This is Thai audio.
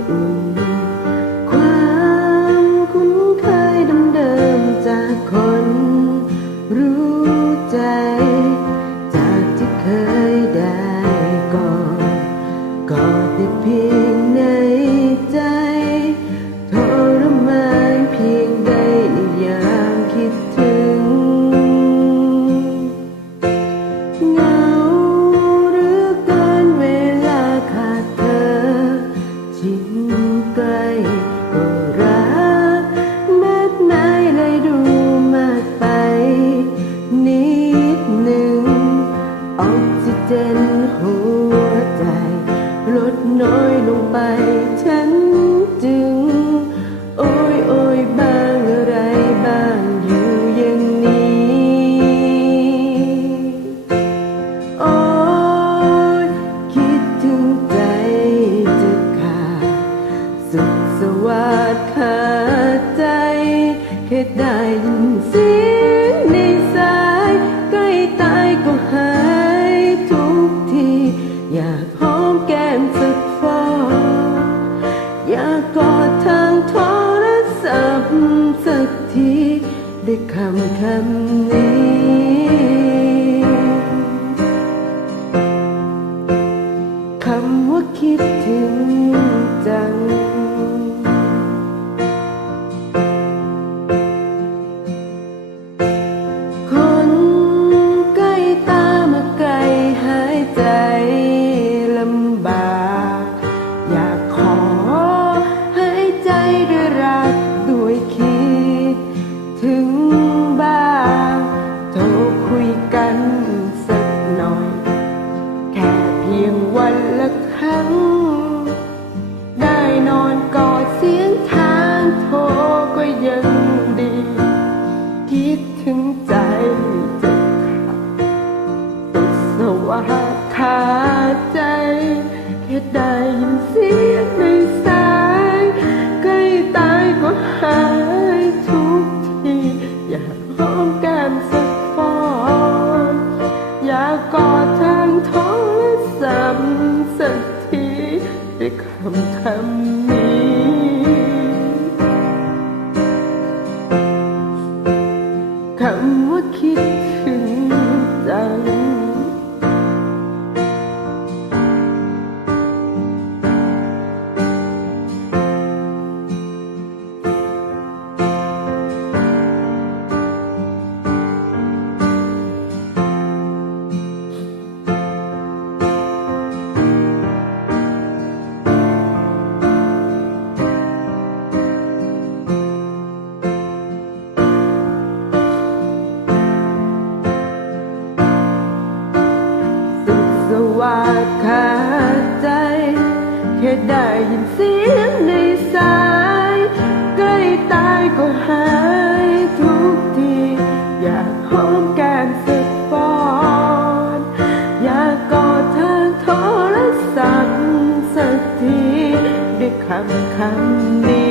own. น้อยลงไปฉัน กอดทางโทรศัพท์สักทีได้คำคำนี้ คำว่าคิดถึงจัง คนใกล้ตามาไกลหายใจ ถึงบ้างโทรคุยกันสักหน่อย แค่เพียงวันละครั้ง ได้นอนกอดเสียงทางโทรก็ยังดี คิดถึงใจจะขาดสุดสวัสดขาดใจ แค่ได้ยินเสียงใน ด้ว ขาดใจ แค่ได้ยินเสียงในสาย ใกล้ตายก็หายทุกที อยากหอมแก้มสักฟอนอยากกอดเธอโทรศัพท์สักที ด้วยคำคำนี้